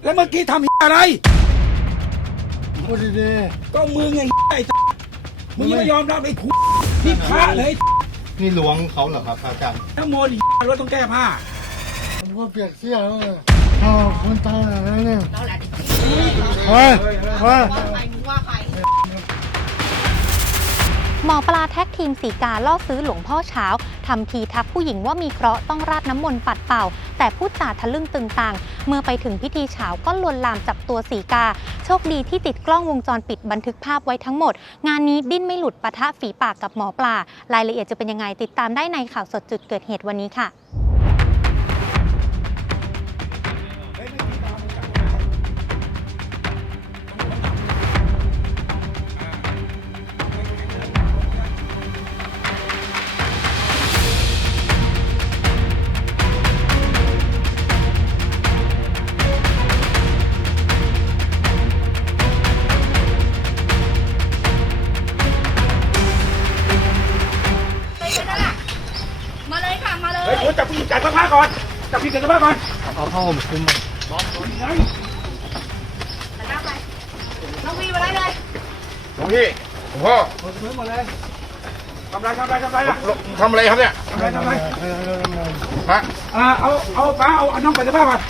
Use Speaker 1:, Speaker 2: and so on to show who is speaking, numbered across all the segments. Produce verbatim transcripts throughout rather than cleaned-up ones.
Speaker 1: แล้วเมื่อกี้ทำอะไร
Speaker 2: พูดดี
Speaker 1: ๆก็มึงไงไอ้มึงยังไม่ยอมรับไอ้คุนี่พระเลย
Speaker 2: นี่หลวงเขาเหรอครับอาจารย์
Speaker 1: น้ำมนต์รถต้องแก้ผ้า
Speaker 2: ผมก็เปียกเสื้อแล้วเลยอ้าวคนตายแล้วเนี่ยเฮ้ยเฮ้ย
Speaker 3: หมอปลาแท็กทีมสีกาล่อซื้อหลวงพ่อเช้าทำทีทักผู้หญิงว่ามีเคราะห์ต้องราดน้ำมนต์ปัดเป่าแต่พูดจาทะลึ่งตึงตังเมื่อไปถึงพิธีเช้าก็ลวนลามจับตัวสีกาโชคดีที่ติดกล้องวงจรปิดบันทึกภาพไว้ทั้งหมดงานนี้ดิ้นไม่หลุดปะทะฝีปากกับหมอปลารายละเอียดจะเป็นยังไงติดตามได้ในข่าวสดจุดเกิดเหตุวันนี้ค่ะ
Speaker 1: เฮ้ยจับผู้หญิงจ่ายผ้าก่อนจับผู้หญิงจ่ายผ้าก่อน
Speaker 2: เอาผ้าห่มคลุม
Speaker 1: น้องไง
Speaker 4: แต่ก้าวไปน้องวีมาได้เลย
Speaker 5: หลวงพี่หลวงพ่อ
Speaker 1: สวยหมดเลยทำไรทำไรทำไรล่ะ
Speaker 5: ทำอะไรครับเนี่ย
Speaker 1: ทำไรทำไร
Speaker 5: ฮะ
Speaker 1: อ่าเอาเอาป้าเอาเอาน้องไปจ่ายผ้าก่อน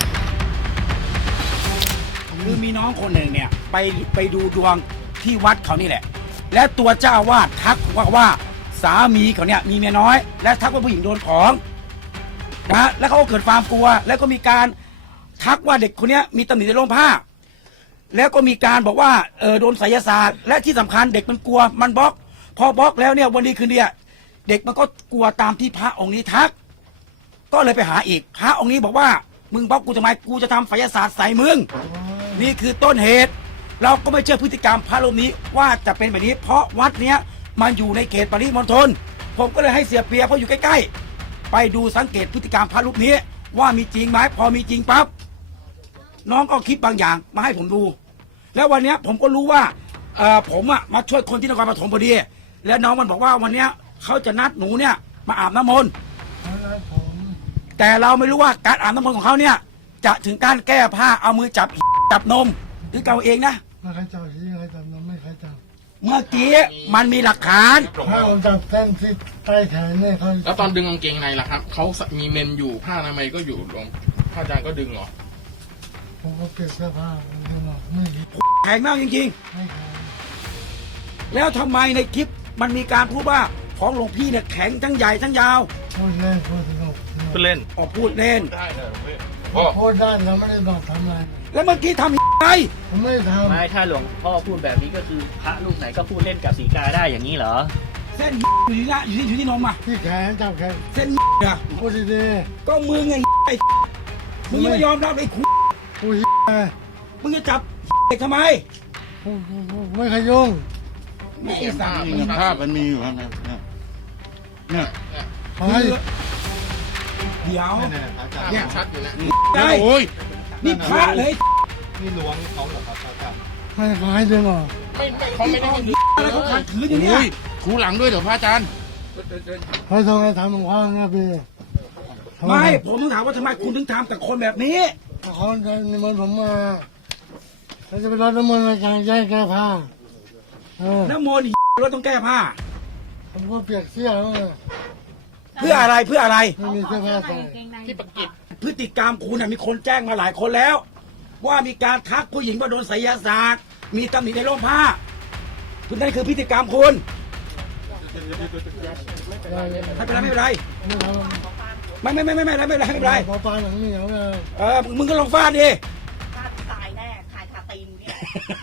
Speaker 1: คือมีน้องคนหนึ่งเนี่ยไปไปดูดวงที่วัดเขานี่แหละและตัวเจ้าวาดทักว่าว่าสามีเขาเนี่ยมีเมียน้อยและทักว่าผู้หญิงโดนของนะแล้วเขาก็เกิดความกลัวแล้วก็มีการทักว่าเด็กคนนี้มีตำหนิในร่มผ้าแล้วก็มีการบอกว่าเออโดนไสยศาสตร์และที่สำคัญเด็กมันกลัวมันบล็อกพอบล็อกแล้วเนี่ยวันนี้คืนเดียเด็กมันก็กลัวตามที่พระองค์นี้ทักก็เลยไปหาอีกพระองค์นี้บอกว่ามึงบล็อกกูทำไมกูจะทำไสยศาสตร์ใส่มึงนี่คือต้นเหตุเราก็ไม่เชื่อพฤติกรรมพระรูปนี้ว่าจะเป็นแบบนี้เพราะวัดเนี้ยมันอยู่ในเขตปริมณฑลผมก็เลยให้เสียเปียเพราะอยู่ใกล้ๆไปดูสังเกตพฤติกรรมพระรูปนี้ว่ามีจริงไหมพอมีจริงปั๊บน้องก็คิดบางอย่างมาให้ผมดูแล้ววันนี้ผมก็รู้ว่าเออผมอะมาช่วยคนที่นครปฐมพอดีแล้วน้องมันบอกว่าวันนี้เขาจะนัดหนูเนี่ยมาอาบน้ำมนต์แต่เราไม่รู้ว่าการอาบน้ำมนต์ของเขาเนี่ยจะถึงการแก้ผ้าเอามือจับจับนมหรือเกาเองนะ
Speaker 2: ไม่ใครจับที่ใครจับนมไม่ใครจับ
Speaker 1: เมื่อกี้มันมีหลักฐาน
Speaker 2: ถ้าเราจับเส้นที่ใต้แขนเนี่ยเขา
Speaker 5: แล้วตอนดึงกางเกงในล่ะครับเขามีเมนอยู่ผ้าอนามัยก็อยู่ลงผ้าจานก็ดึงเหรอ
Speaker 2: ผมก็เก็บเสื้อผ้าดึงออกไม่
Speaker 1: แข็งมากจริงๆแล้วทำไมในคลิปมันมีการพูดว่าของหลวงพี่เนี่ยแข็งทั้งใหญ่ทั้งยาว
Speaker 2: พูดเล่นพูดสนุก
Speaker 5: พูดเล่น
Speaker 1: อ๋อพูดเล่น
Speaker 5: ได้เลย
Speaker 2: พูดได้เราไม่ได้บอกทำอะไร
Speaker 1: แล้วเมื่อกี้ทำอะไร
Speaker 2: ผมไม่ทำ
Speaker 6: ไม่ถ้าหลวงพ่อพูดแบบนี้ก็คือพระรูปไหนก็พูดเล่นกับสีกาได้อย่างนี้เหรอ
Speaker 1: เส้นอยู่ที่ละอยู่ที่อยู่ที่นมอ่ะ
Speaker 2: ที่แขนจับแขน
Speaker 1: เส้นอะ
Speaker 2: พูดดี
Speaker 1: ๆก็มึงไงไอ้มึงยังไม่ยอมรับไอ้คุ
Speaker 2: พูด
Speaker 1: มึงจะจับเด็กทำไม
Speaker 2: ไม่ขยุ่ง
Speaker 1: ไม่สั่ง
Speaker 5: ภาพมันมีอยู่ครับเนี่ย
Speaker 1: เดี๋ยว
Speaker 5: เนี่ยชัดอยู่นะ
Speaker 1: ได้โอ้ยนี่พระเลย
Speaker 2: นี่หลวงเขาเหรอครับอาจารย์ให้เขาให้ดึงออก
Speaker 5: ไม่ไม่เขาไม่ได้ให้ดึง
Speaker 1: อะไรเขาขัดขืนอย่างนี้
Speaker 5: ครูหลังด้วยเหรอพระอาจารย์
Speaker 2: เขาทำไมทำของเขาเนี่ยพี่
Speaker 1: ไม่ผมต้องถามว่าทำไมคุณถึงทำกับคนแบบนี้
Speaker 2: เขาในมันผมมาเขาจะไปรดน้ำมนต์ในการแยกแก้ผ้า
Speaker 1: น้ำมนต์รถต้องแก้ผ้า
Speaker 2: ผมก็เปียกเสื้อแล้ว
Speaker 1: เพื่ออะไรเพื่ออะไร
Speaker 2: ไม่มีเสื้อผ้าใส่
Speaker 5: ที่ประกิต
Speaker 1: พฤติกรรมคุณมีคนแจ้งมาหลายคนแล้วว่ามีการทักผู้หญิงว่าโดนไสยศาสตร์มีตำหนิในร่มผ้าคุณนั่นคือพฤติกรรมคุณไม่เป็นไรไม่เป็นไรไม่ไม่ไม่ไม่ไม่ไม่ไม่ไม่เป็นไร
Speaker 2: หมอปลาหนังเหนียวเลย
Speaker 1: เออมึงก็ลองฟาดดิ
Speaker 4: ฟาดตายแน่ขายคาตีนเนี่ย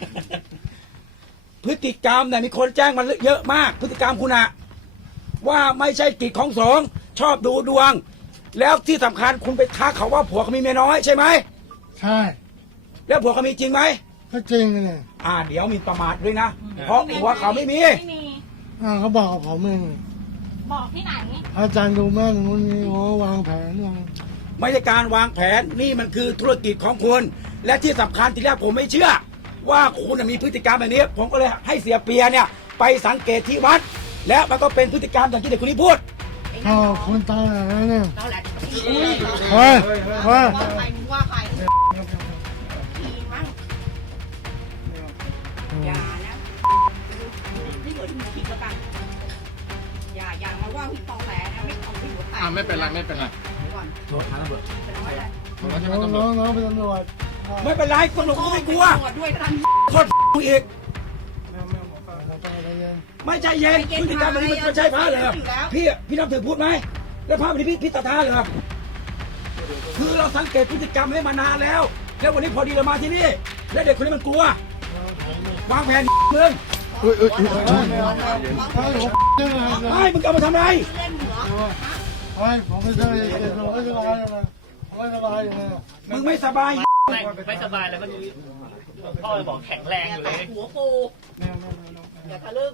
Speaker 1: พฤติกรรมเนี่ยมีคนแจ้งมาเยอะมากพฤติกรรมคุณอะว่าไม่ใช่กิจของสงฆ์ชอบดูดวงแล้วที่สำคัญคุณไปทักเขาว่าผัวเขามีเมียน้อยใช่ไหม
Speaker 2: ใช่
Speaker 1: แล้วผัวเขามีจริงไหม
Speaker 2: ก็จริงเลย
Speaker 1: อ่าเดี๋ยวมีประมาทด้วยนะเพราะผัวเขาไม่มี
Speaker 2: อ่าเขาบอกกับผมเอง
Speaker 4: บอกที่ไหน
Speaker 2: อาจารย์ดูแม่นคนนี้โอ้วางแผนวาง
Speaker 1: ไม่ใช่การวางแผนนี่มันคือธุรกิจของคุณและที่สำคัญที่แรกผมไม่เชื่อว่าคุณมีพฤติกรรมแบบนี้ผมก็เลยให้เสียเปียเนี่ยไปสังเกตที่วัดแล้วมันก็เป็นพฤติกรรมอย่างที่เด็กคนนี้พูด
Speaker 2: อ้าวคนตายแล้วเนี่ย
Speaker 4: เราแหละ
Speaker 2: เฮ้ยเฮ้ย
Speaker 4: ว่าใครมึงว่าใครอย่านะที่เหลือที่มีคิดแล้วกันอย่าอย่ามาว่าพี่ตองแหลนะไม่ต้องพี่หัวแตก
Speaker 5: อ่าไม่เป็นไรไม่เป็นไร
Speaker 4: ก่อน
Speaker 1: โดนทางตำรวจ
Speaker 4: เป็นน้อยเลย
Speaker 5: ผมก็ใช่ไหม
Speaker 2: น้อง
Speaker 5: ตำร
Speaker 2: น้
Speaker 5: ว
Speaker 2: อง
Speaker 5: จ
Speaker 2: น้องเป็นตำรวจ
Speaker 1: ไม่เป็นไรคนหลงไม่กลัว
Speaker 4: ตำรวจด้วยท่าน
Speaker 1: โทษมึงอีก
Speaker 2: ใจเย็น
Speaker 1: ไม่ใจเย็นพฤติกรรมแบบนี้มันไม่ใช่พระเลยพี่พี่นับถือพูดไหมแล้วพระวันนี้พี่พี่ตัดท่าเลยคือเราสังเกตพฤติกรรมให้มานานแล้ว แล้ววันนี้พอดีเรามาที่นี่ แล้วเด็กคนนี้มันกลัววางแผนมึง
Speaker 2: เฮ้ยผมยังไง
Speaker 1: ไอ้มึงจะมาทำอะไร
Speaker 4: เล่นหัว
Speaker 2: เฮ้ยผมไม่ใช่ผมไม่สบายเลยผมไม่สบายเลย
Speaker 1: มึงไม่สบาย
Speaker 6: ไม่ไม่สบายเลยเมื่อกี้พ่อบอกแข็งแรง
Speaker 4: อย่า
Speaker 6: อยู่
Speaker 4: แต
Speaker 6: เลย
Speaker 4: กหัวกูอย่าทะลึ่ง